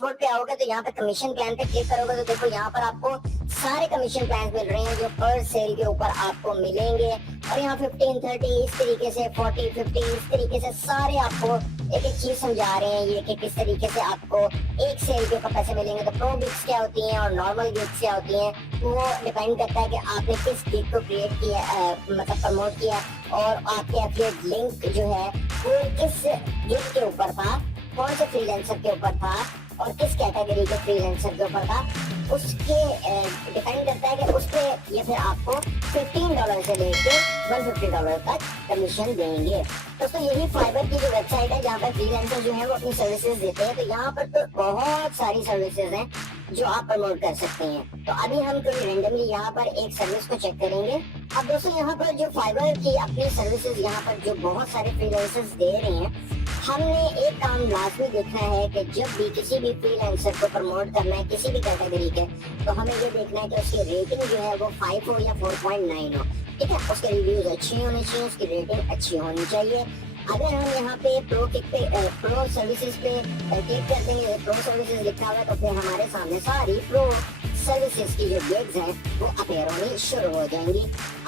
Dashboard पे आओगे तो यहाँ पे कमीशन प्लान पे क्लिक करोगे तो देखो यहाँ पर आपको सारे कमीशन प्लान मिल रहे हैं जो पर सेल के ऊपर आपको मिलेंगे। और यहाँ 15, 30 इस तरीके से 40, 50 इस तरीके से सारे आपको एक एक चीज समझा रहे हैं ये कि किस तरीके से आपको एक सेल के ऊपर पैसे मिलेंगे। तो प्रो गिग्स क्या होती हैं और नॉर्मल गिग्स क्या होती हैं वो डिपेंड करता है कि आपने किस गिग को क्रिएट किया, मतलब प्रमोट किया और आपके एफिलिएट लिंक जो है वो किस गिग के ऊपर था, कौन से फ्रीलांसर के ऊपर था और किस कैटेगरी के फ्रीलांसर के ऊपर था, उसके डिपेंड करता है कि उस पे ये फिर आपको $15 से लेके $150 तक कमीशन देंगे। दोस्तों यही फाइबर की जो वेबसाइट है जहाँ पर फ्रीलांसर जो है वो अपनी सर्विसेज देते हैं। तो यहाँ पर तो बहुत सारी सर्विसेज हैं जो आप प्रमोट कर सकते हैं। तो अभी हम कोई रेंडमली यहाँ पर एक सर्विस को चेक करेंगे। अब दोस्तों यहाँ पर जो फाइबर की अपनी सर्विसेज यहाँ पर जो बहुत सारे फ्रीलांसर्स दे रहे हैं, हमने एक काम लाजमी देखना है कि जब भी किसी भी फ्रीलांसर को प्रमोट करना है किसी भी कैटेगरी के, तो हमें ये देखना है कि उसकी रेटिंग जो है वो 5 हो या 4.9 हो। ठीक है, उसके रिव्यूज अच्छे होने चाहिए, उसकी रेटिंग अच्छी होनी चाहिए। अगर हम यहाँ पे प्रो सर्विसेज पे क्लिक कर देंगे, प्रो सर्विसेज लिखा हुआ है तो फिर हमारे सामने सारी प्रो सर्विसेज की जो गिग्स हैं वो अपीयर होनी शुरू हो जाएंगी।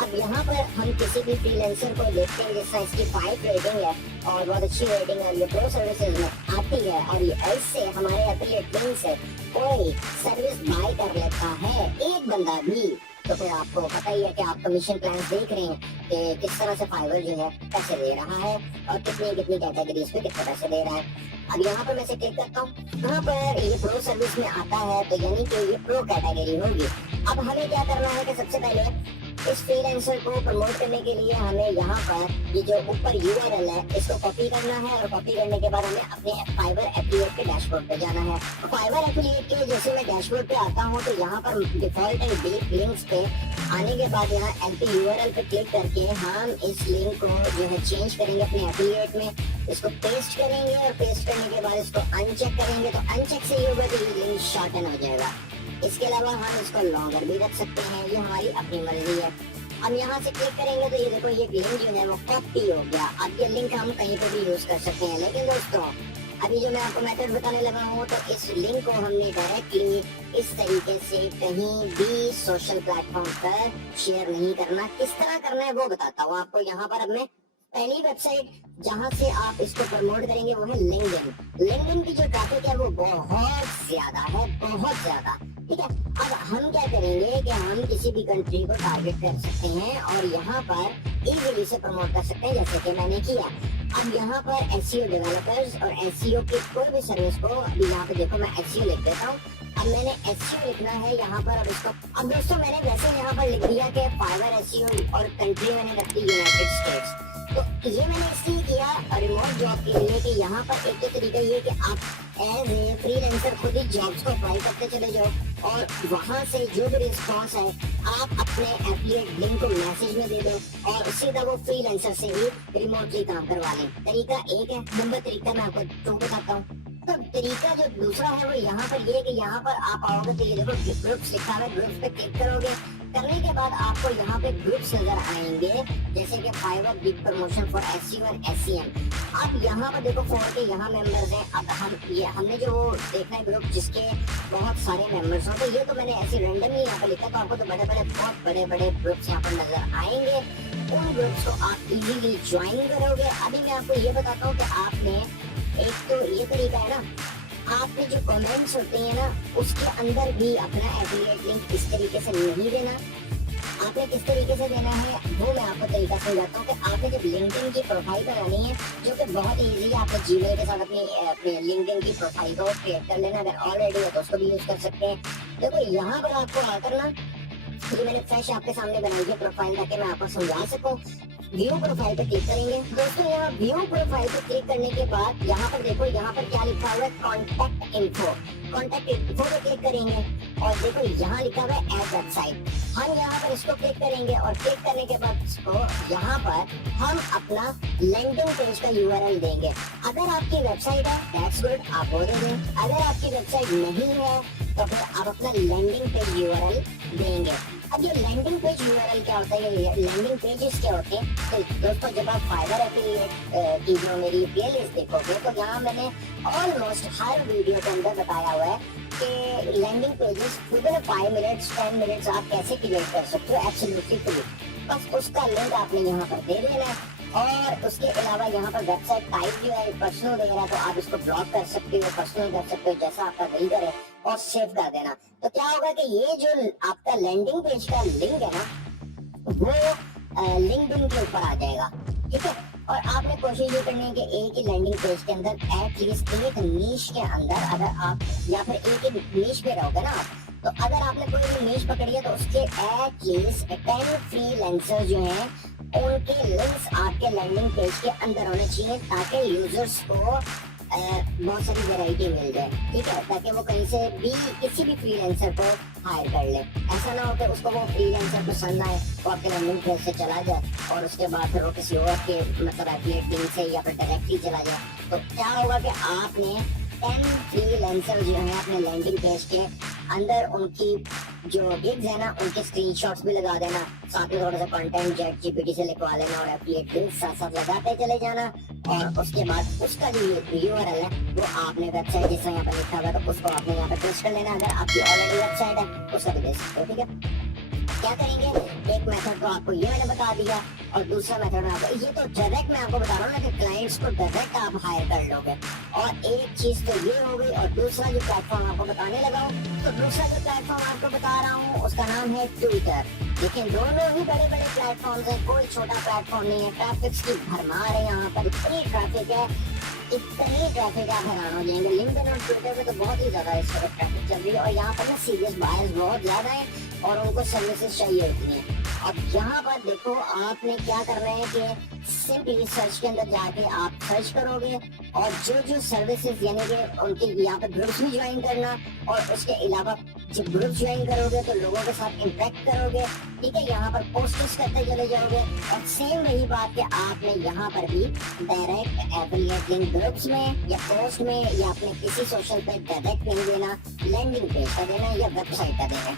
अब यहाँ पर हम किसी भी फ्रीलांसर को देखते हैं जिसका इसकी 5 रेटिंग है और बहुत अच्छी रेटिंग है, ये प्रो सर्विसेज में आती है और ये ऐसे हमारे एफिलिएट लिंक से कोई सर्विस बाय कर लेता है एक बंदा भी, तो फिर आपको पता ही है कि आप कमीशन प्लान देख रहे हैं कि किस तरह से फाइवर जो है पैसे दे रहा है और कितनी कितनी कैटेगरीज पे कितने पैसे दे रहा है। अब यहाँ पर मैं से क्लिक करता हूँ, यहाँ पर ये प्रो सर्विस में आता है तो यानी कि ये प्रो कैटेगरी होगी। अब हमें क्या करना है कि सबसे पहले इस फ्रीलांसर को प्रमोट करने के लिए हमें यहाँ पर ये जो ऊपर URL है इसको कॉपी करना है और कॉपी करने के बाद हमें अपने फाइबर एफिलिएट के डैशबोर्ड पे जाना है। तो फाइबर एफिलिएट के जैसे मैं डैशबोर्ड पे आता हूँ तो यहाँ पर डिफॉल्ट एंड डिलीट लिंक्स पे आने के बाद यहाँ LP URL पे क्लिक करके हम इस लिंक को जो है चेंज करेंगे अपने एफिलिएट में, इसको पेस्ट करेंगे और पेस्ट करने के बाद इसको अनचेक करेंगे। तो अनचेक से ये होगा कि ये लिंक शॉर्टन हो जाएगा। इसके अलावा हम इसको लॉन्गर भी रख सकते हैं, ये हमारी अपनी मर्जी है। हम यहाँ से क्लिक करेंगे तो ये देखो ये लिंक जो है वो कॉपी हो गया। अब ये लिंक हम कहीं पे भी यूज कर सकते हैं, लेकिन दोस्तों अभी जो मैं आपको मेथड बताने लगा हूँ तो इस लिंक को हमने डायरेक्टली इस तरीके से कहीं भी सोशल प्लेटफॉर्म पर शेयर नहीं करना। किस तरह करना है वो बताता हूँ आपको। यहाँ पर अब मैं पहली वेबसाइट जहाँ से आप इसको प्रमोट करेंगे वो है लिंक्डइन। लिंक्डइन की जो ट्रैफिक है वो बहुत ज्यादा है, बहुत ज्यादा। ठीक है, अब हम क्या करेंगे कि हम किसी भी कंट्री को टारगेट कर सकते हैं और यहाँ पर इजीली से प्रमोट कर सकते हैं जैसे कि मैंने किया। अब यहाँ पर SEO डेवलपर्स और SEO की कोई भी सर्विस को, अभी यहाँ पे देखो मैं SEO लिख देता हूँ। अब मैंने SEO लिखना है यहाँ पर। अब दोस्तों मैंने वैसे यहाँ पर लिख दिया कि फाइवर SEO और कंट्री मैंने रख दी यूनाइटेड स्टेट्स। तो ये मैंने इसलिए किया रिमोट जॉब के लिए कि यहाँ पर एक तो तरीका ये कि आप एज ए फ्रीलांसर खुद ही जॉब्स को अप्लाई करते चले जाओ और वहाँ से जो भी रिस्पॉन्स है आप अपने एफिलिएट लिंक को मैसेज में दे दो और सीधा वो फ्रीलांसर से ही रिमोटली काम करवा लें। तरीका एक है। नंबर तरीका मैं आपको 2 बताता हूँ। तो तरीका जो दूसरा है वो यहाँ पर ये कि यहाँ पर आप आओगे तो ये देखो ग्रुप्स लिखा है, ग्रुप्स पे क्लिक करोगे। करने के बाद आपको यहाँ पे ग्रुप्स नजर आएंगे जैसे कि Fiverr gig promotion for SEO और SEM। अब यहाँ पर देखो 4 के यहाँ मेंबर्स हैं। अब हमने जो देखना है ग्रुप जिसके बहुत सारे मेंबर्स हो, तो ये तो मैंने ऐसे रैंडमली यहाँ पर लिखा, तो आपको तो बहुत बड़े बड़े ग्रुप्स यहाँ पर नजर आएंगे। उन ग्रुप्स को आप इजीली ज्वाइन करोगे। अभी मैं आपको ये बताता हूँ कि आपने एक तो ये तरीका है ना, आपने जो कमेंट्स होते हैं ना उसके अंदर भी अपना एफिलिएट लिंक इस तरीके से नहीं देना। आपने किस तरीके से देना है वो मैं आपको तरीका समझाता हूँ कि आपने जब लिंक्डइन की प्रोफाइल बनानी है, जो कि बहुत इजी है, आपने जीमेल के साथ अपनी लिंक्डइन की प्रोफाइल को क्रिएट कर लेना। अगर ऑलरेडी है तो उसको भी यूज कर सकते हैं। देखो यहाँ पर आपको आकर ना ये मैंने फ्रेश आपके सामने बनाई है प्रोफाइल ताकि मैं आपको समझा सकूं। व्यू प्रोफाइल पे क्लिक करेंगे दोस्तों। यहाँ व्यू प्रोफाइल पे क्लिक करने के बाद यहाँ पर देखो यहाँ पर क्या लिखा हुआ है, कॉन्टैक्ट इन्फो। कॉन्टैक्ट इन्फो पे क्लिक करेंगे और देखो यहाँ लिखा हुआ है ऐड वेबसाइट। हम यहाँ पर इसको क्लिक करेंगे और क्लिक करने के बाद इसको यहाँ पर हम अपना लैंडिंग पेज का यूआरएल देंगे। अगर आपकी वेबसाइट है दैट्स गुड, आप वो दे दें। अगर आपकी वेबसाइट नहीं है तो फिर आप अपना लैंडिंग पेज यूआरएल देंगे। अब ये लैंडिंग पेज यूआरएल क्या होता है, ये लैंडिंग पेजेस क्या होते हैं? तो दोस्तों जब आप फाइवर एफिलिएट की जो मेरी प्लेलिस्ट देखोगे तो यहाँ मैंने ऑलमोस्ट हर वीडियो के अंदर बताया हुआ है कि landing pages with in 5 minutes 10 minutes आप कैसे क्रिएट कर सकते हो एब्सोल्युटली फ्री। बस उसका लिंक आपने यहाँ पर दे देना है और उसके अलावा यहाँ पर वेबसाइट टाइप जो है पर्सनल दे रहा है तो आप इसको ब्लॉक कर सकते हो, पर्सनल कर सकते हो, जैसा आपका दिल करे और सेव कर देना। तो क्या होगा कि ये जो आपका लैंडिंग पेज का लिंक है ना वो लिंक्डइन के ऊपर आ जाएगा, ठीक है। और आपने कोशिश ये करनी है कि एक ही लैंडिंग पेज के अंदर एटलीस्ट एक नीश के अंदर अगर आप या फिर एक ही नीश पे रहोगे ना आप, तो अगर आपने कोई भी नीश पकड़ी है तो उसके एटलीस्ट 10 फ्रीलांसर जो हैं उनके लिंक्स आपके लैंडिंग पेज के अंदर होने चाहिए ताकि यूजर्स को बहुत सारी वैरायटी मिल जाए, ठीक है, ताकि वो कहीं से भी किसी भी फ्रीलांसर को हायर कर ले। ऐसा ना हो कि उसको वो फ्रीलांसर पसंद आए वो आपके लैंडिंग पेज से चला जाए और उसके बाद फिर वो किसी और के मतलब एफिलिएट लिंक से या फिर डायरेक्टली चला जाए। तो क्या होगा कि आपने 10 फ्रीलांसर जो है अपने लैंडिंग पेज के अंदर उनकी जो गिग्स है ना उनके स्क्रीनशॉट्स भी लगा देना, साथ में थोड़ा सा कंटेंट चैट जीपीटी से लिखवा लेना और एफिलिएट लिंक साथ साथ लगाते चले जाना। और उसके बाद उसका जो यूआरएल है वो आपने वेबसाइट जिस यहाँ पर लिखा हुआ है तो उसको आपने यहाँ पर पेस्ट कर लेना। अगर आपकी ऑलरेडी वेबसाइट है उसका भी दे सकते हो, ठीक है। क्या करेंगे, एक मेथड तो आपको ये मैंने बता दिया और दूसरा मेथड आपको ये तो डायरेक्ट मैं आपको बता रहा हूँ ना कि क्लाइंट्स को डायरेक्ट आप हायर कर लोगे। और एक चीज तो ये हो गई और दूसरा जो प्लेटफॉर्म आपको बताने लगा हूँ तो दूसरा जो प्लेटफॉर्म आपको बता रहा हूँ उसका नाम है ट्विटर। लेकिन दोनों ही बड़े बड़े प्लेटफॉर्म है, कोई छोटा प्लेटफॉर्म नहीं है। ट्रैफिक की भरमार है, यहाँ पर इतनी ट्रैफिक है, इतनी ट्रैफिक आप हैरान हो जाएंगे। लिंक्डइन और ट्विटर पे तो बहुत ही ज्यादा इस तरह ट्रैफिक चल रही है और यहाँ पर ना सीरियस बायर्स बहुत ज्यादा है और उनको सर्विसेज चाहिए होती हैं। अब यहाँ पर देखो आपने क्या करना है कि सिंपली सर्च के अंदर जाके आप सर्च करोगे और जो जो सर्विसेज यानी कि उनके यहाँ पर ग्रुप्स भी ज्वाइन करना और उसके अलावा जब ग्रुप ज्वाइन करोगे तो लोगों के साथ इंटरेक्ट करोगे, ठीक है, यहाँ पर पोस्ट्स करते चले जाओगे। और सेम वही बात कि आपने यहाँ पर भी डायरेक्ट एफिलिएट लिंक ग्रुप्स में या पोस्ट में या अपने किसी सोशल पे डायरेक्ट नहीं देना, लैंडिंग पेज का देना या वेबसाइट का देना,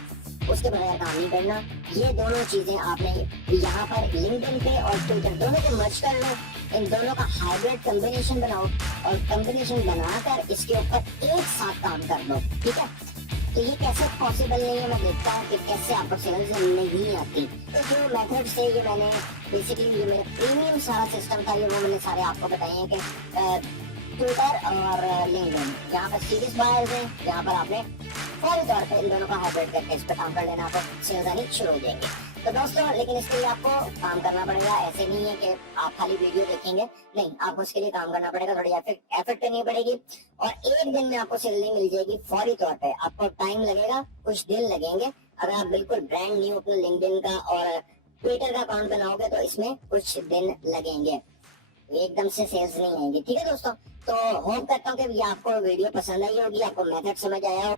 उसके बगैर काम नहीं करना। ये दोनों चीजें आपने यहाँ पर लिंक्डइन पे और ट्विटर दोनों को मर्ज कर लो, इन दोनों का हाइब्रिड कॉम्बिनेशन बनाओ और कॉम्बिनेशन बनाकर इसके ऊपर एक साथ काम कर लो, ठीक है। तो ये कैसे पॉसिबल नहीं है, मैं देखता हूँ कि कैसे आपको सेल्स नहीं आती। तो जो मेथड से ये मैंने बेसिकली ये मेरा प्रीमियम सारा सिस्टम था ये वो मैंने सारे आपको बताए हैं कि ट्विटर और लिंक्डइन यहाँ पर सीरीज बायर्स हैं, यहाँ पर आपने फौरी तौर पे इन दोनों का हाइब्रिड करके इस पर काम कर लेना, आपको सेल्स आनी शुरू हो जाएंगे। तो दोस्तों लेकिन इसके लिए आपको काम करना पड़ेगा, ऐसे नहीं है कि आप खाली वीडियो देखेंगे, नहीं, आपको इसके लिए काम करना पड़ेगा, थोड़ी एफर्ट करनी पड़ेगी और एक दिन में आपको सैलरी मिल जाएगी फौरी तौर पे। आपको टाइम लगेगा, कुछ दिन लगेंगे। अगर आप बिल्कुल ब्रांड न्यू अपने लिंक्डइन का और ट्विटर का अकाउंट बनाओगे तो इसमें कुछ दिन लगेंगे, एकदम से सेल्स नहीं आएंगे, ठीक है दोस्तों। तो होप करता हूँ कि ये आपको वीडियो पसंद आई होगी, आपको मेथड समझ आया हो।